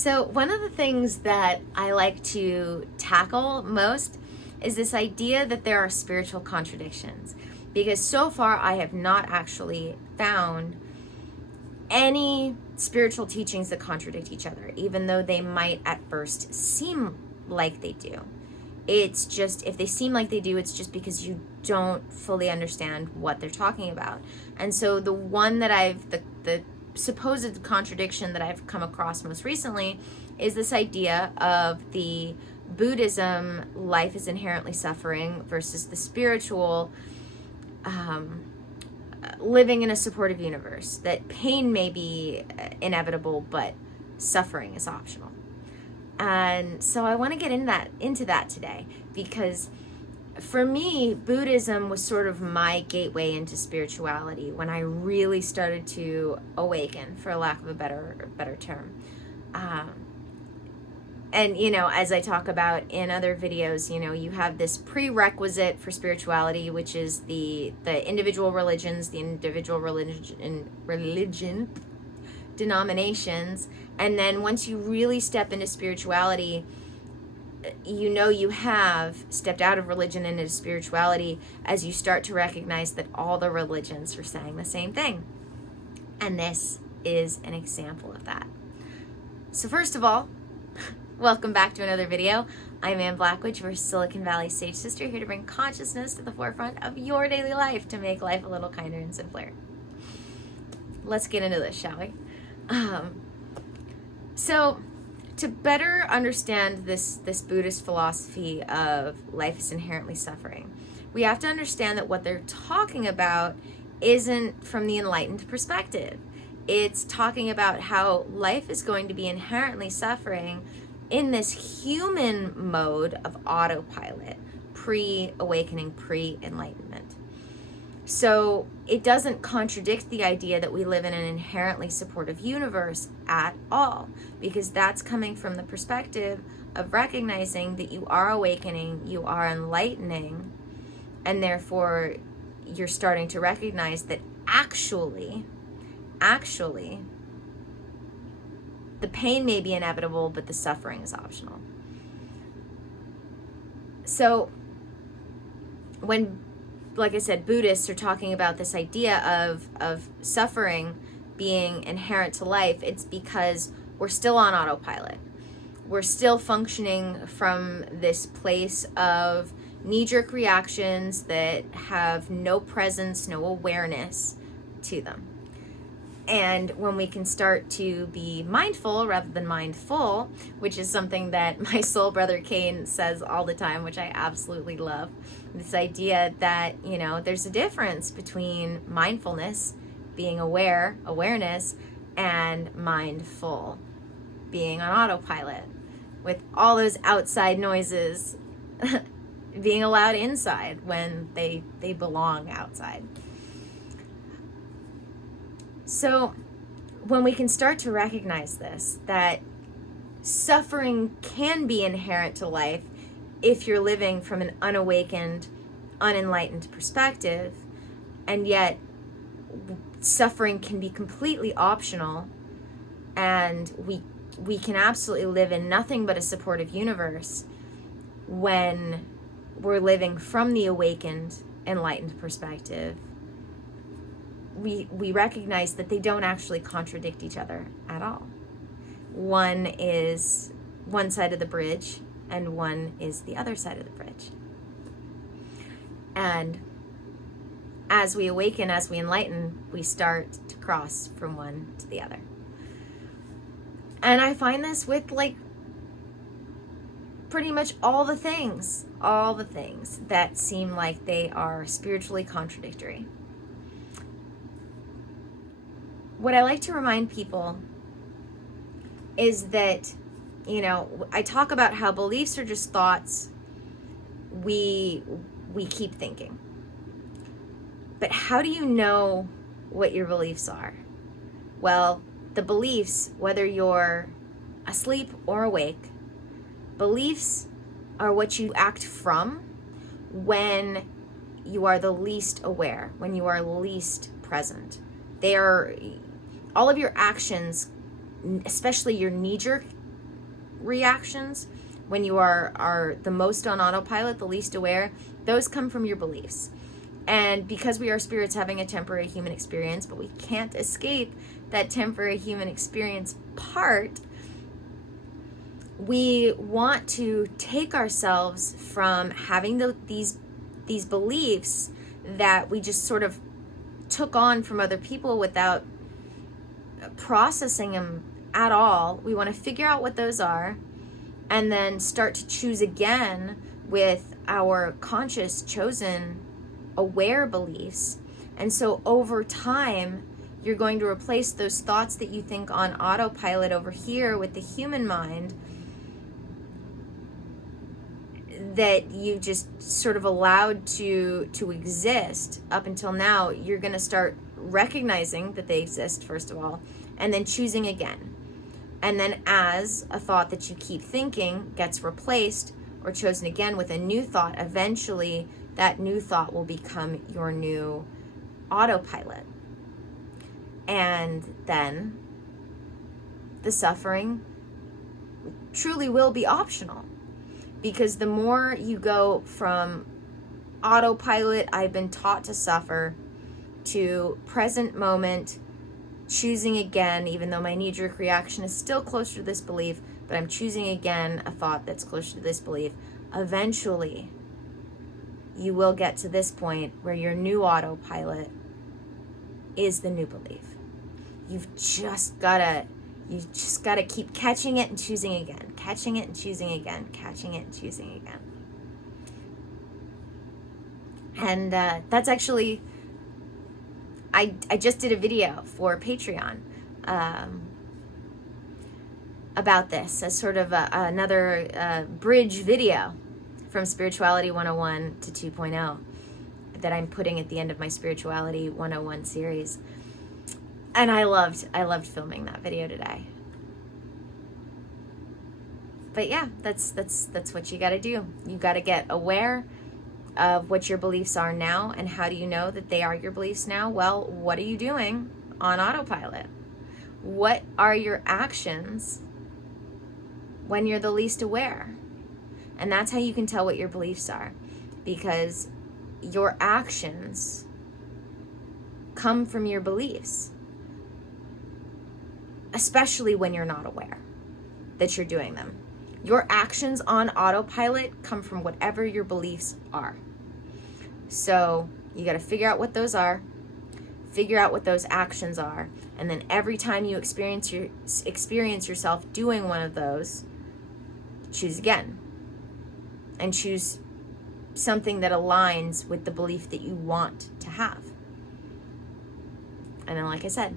So one of the things that I like to tackle most is this idea that there are spiritual contradictions. Because so far I have not actually found any spiritual teachings that contradict each other, even though they might at first seem like they do. It's just, if they seem like they do, it's just because you don't fully understand what they're talking about. And so the one that the supposed contradiction that I've come across most recently is this idea of the Buddhism life is inherently suffering versus the spiritual living in a supportive universe, that pain may be inevitable but suffering is optional. And so I want to get into that today, because for me, Buddhism was sort of my gateway into spirituality when I really started to awaken, for lack of a better term. And, as I talk about in other videos, you have this prerequisite for spirituality, which is the individual religions, the individual religion denominations. And then once you really step into spirituality, you have stepped out of religion and into spirituality as you start to recognize that all the religions are saying the same thing. And this is an example of that. So first of all, welcome back to another video. I'm Ann Blackwood, your Silicon Valley Sage Sister, here to bring consciousness to the forefront of your daily life to make life a little kinder and simpler. Let's get into this, shall we? So to better understand this Buddhist philosophy of life is inherently suffering, we have to understand that what they're talking about isn't from the enlightened perspective. It's talking about how life is going to be inherently suffering in this human mode of autopilot, pre-awakening, pre-enlightenment. So it doesn't contradict the idea that we live in an inherently supportive universe at all, because that's coming from the perspective of recognizing that you are awakening, you are enlightening, and therefore you're starting to recognize that actually, the pain may be inevitable, but the suffering is optional. So when, like I said, Buddhists are talking about this idea of suffering being inherent to life, it's because we're still on autopilot. We're still functioning from this place of knee-jerk reactions that have no presence, no awareness to them. And when we can start to be mindful rather than mindful, which is something that my soul brother Kane says all the time, which I absolutely love, this idea that, there's a difference between mindfulness, being aware, awareness, and mindful, being on autopilot, with all those outside noises being allowed inside when they belong outside. So when we can start to recognize this, that suffering can be inherent to life if you're living from an unawakened, unenlightened perspective, and yet suffering can be completely optional, and we can absolutely live in nothing but a supportive universe when we're living from the awakened, enlightened perspective. We recognize that they don't actually contradict each other at all. One is one side of the bridge, and one is the other side of the bridge. And as we awaken, as we enlighten, we start to cross from one to the other. And I find this with pretty much all the things that seem like they are spiritually contradictory. What I like to remind people is that, I talk about how beliefs are just thoughts we keep thinking. But how do you know what your beliefs are? Well, the beliefs, whether you're asleep or awake, beliefs are what you act from when you are the least aware, when you are least present. They are all of your actions, especially your knee-jerk reactions, when you are the most on autopilot, the least aware, those come from your beliefs. And because we are spirits having a temporary human experience, but we can't escape that temporary human experience part, we want to take ourselves from having these beliefs that we just sort of took on from other people without processing them at all. We want to figure out what those are and then start to choose again with our conscious, chosen, aware beliefs. And so over time, you're going to replace those thoughts that you think on autopilot over here with the human mind that you just sort of allowed to exist up until now. You're going to start recognizing that they exist, first of all, and then choosing again. And then as a thought that you keep thinking gets replaced or chosen again with a new thought, eventually that new thought will become your new autopilot. And then the suffering truly will be optional. Because the more you go from autopilot, I've been taught to suffer, to present moment, choosing again, even though my knee-jerk reaction is still closer to this belief, but I'm choosing again a thought that's closer to this belief, eventually you will get to this point where your new autopilot is the new belief. You've just gotta keep catching it and choosing again, catching it and choosing again, catching it and choosing again. And that's actually, I just did a video for Patreon about this as sort of another bridge video from Spirituality 101 to 2.0 that I'm putting at the end of my Spirituality 101 series. And I loved filming that video today. But yeah, that's what you got to do. You got to get aware of what your beliefs are now. And how do you know that they are your beliefs now? Well, what are you doing on autopilot? What are your actions when you're the least aware? And that's how you can tell what your beliefs are, because your actions come from your beliefs, especially when you're not aware that you're doing them. Your actions on autopilot come from whatever your beliefs are. So you got to figure out what those are, figure out what those actions are, and then every time you experience yourself doing one of those, choose again. And choose something that aligns with the belief that you want to have. And then, like I said,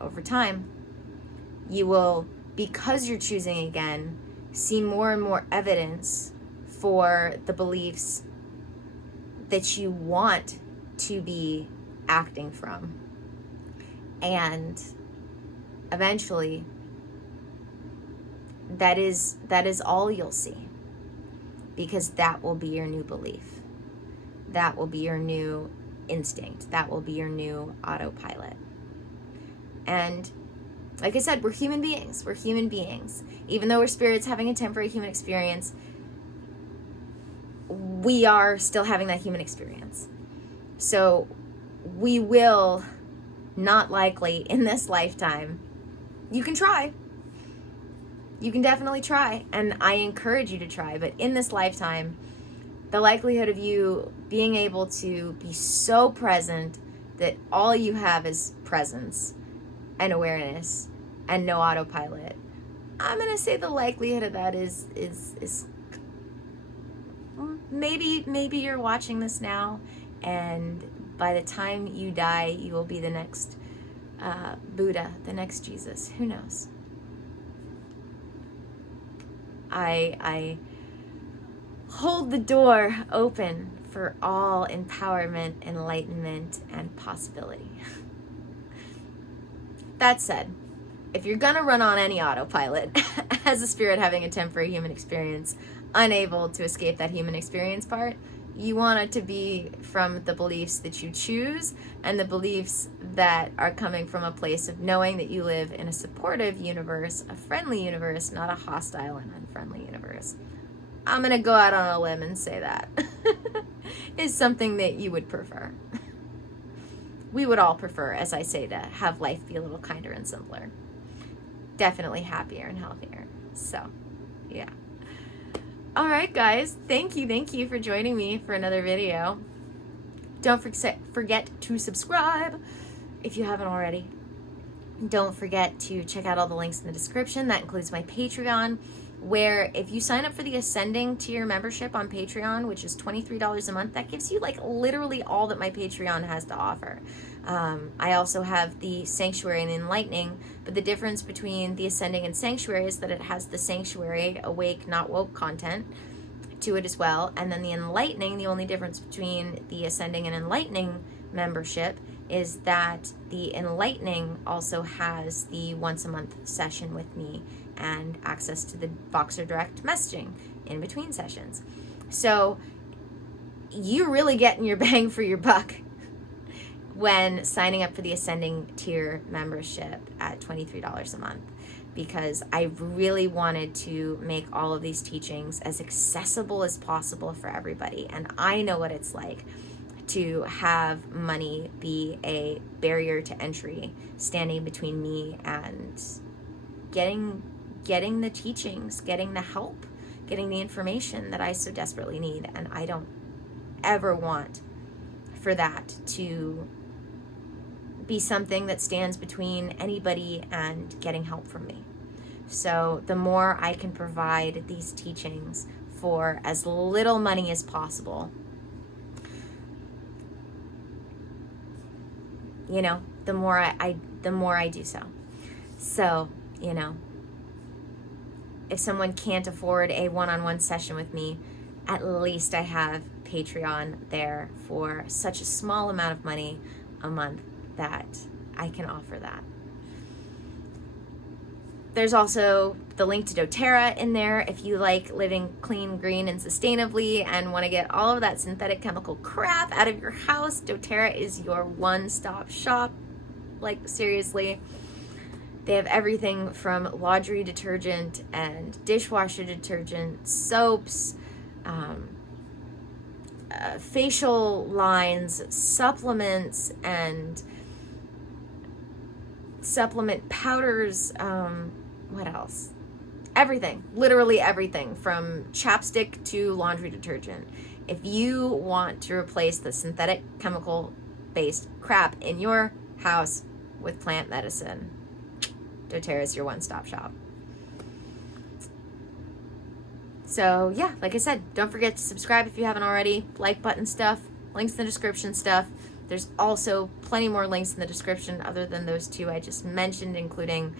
over time, you will, because you're choosing again, see more and more evidence for the beliefs that you want to be acting from. And eventually, that is all you'll see. Because that will be your new belief. That will be your new instinct. That will be your new autopilot. And like I said, we're human beings. We're human beings. Even though we're spirits having a temporary human experience, we are still having that human experience. So we will not likely in this lifetime, you can try. You can definitely try, and I encourage you to try, but in this lifetime, the likelihood of you being able to be so present that all you have is presence and awareness and no autopilot, I'm going to say the likelihood of that is maybe you're watching this now, and by the time you die, you will be the next Buddha, the next Jesus. Who knows? I hold the door open for all empowerment, enlightenment, and possibility. That said, if you're gonna run on any autopilot as a spirit having a temporary human experience, unable to escape that human experience part, You want it to be from the beliefs that you choose and the beliefs that are coming from a place of knowing that you live in a supportive universe, a friendly universe, not a hostile and unfriendly universe. I'm going to go out on a limb and say that is something that you would prefer. We would all prefer, as I say, to have life be a little kinder and simpler. Definitely happier and healthier. So, yeah. All right, guys. Thank you for joining me for another video. Don't forget to subscribe if you haven't already. Don't forget to check out all the links in the description. That includes my Patreon, where if you sign up for the Ascending tier membership on Patreon, which is $23 a month, that gives you like literally all that my Patreon has to offer. I also have the Sanctuary and Enlightening, but the difference between the Ascending and Sanctuary is that it has the Sanctuary awake, not woke content to it as well. And then the Enlightening, the only difference between the Ascending and Enlightening membership is that the Enlightening also has the once a month session with me and access to the Voxer direct messaging in between sessions. So you're really getting your bang for your buck when signing up for the Ascending tier membership at $23 a month, because I really wanted to make all of these teachings as accessible as possible for everybody. And I know what it's like to have money be a barrier to entry, standing between me and getting the teachings, getting the help, getting the information that I so desperately need. And I don't ever want for that to be something that stands between anybody and getting help from me. So the more I can provide these teachings for as little money as possible, you know, the more I do so. So, you know, if someone can't afford a one-on-one session with me, at least I have Patreon there for such a small amount of money a month that I can offer that. There's also the link to dōTERRA in there if you like living clean, green, and sustainably and want to get all of that synthetic chemical crap out of your house. dōTERRA is your one-stop shop. Like, seriously. They have everything from laundry detergent and dishwasher detergent, soaps, facial lines, supplements, and supplement powders. What else? Everything, literally everything, from chapstick to laundry detergent. If you want to replace the synthetic chemical based crap in your house with plant medicine, dōTERRA is your one-stop shop. So yeah, like I said, don't forget to subscribe if you haven't already, like button stuff, links in the description stuff. There's also plenty more links in the description other than those two I just mentioned, including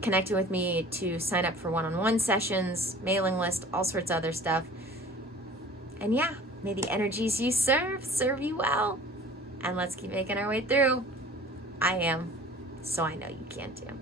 connecting with me to sign up for one-on-one sessions, mailing list, all sorts of other stuff. And yeah, may the energies you serve you well. And let's keep making our way through. I am, so I know you can too.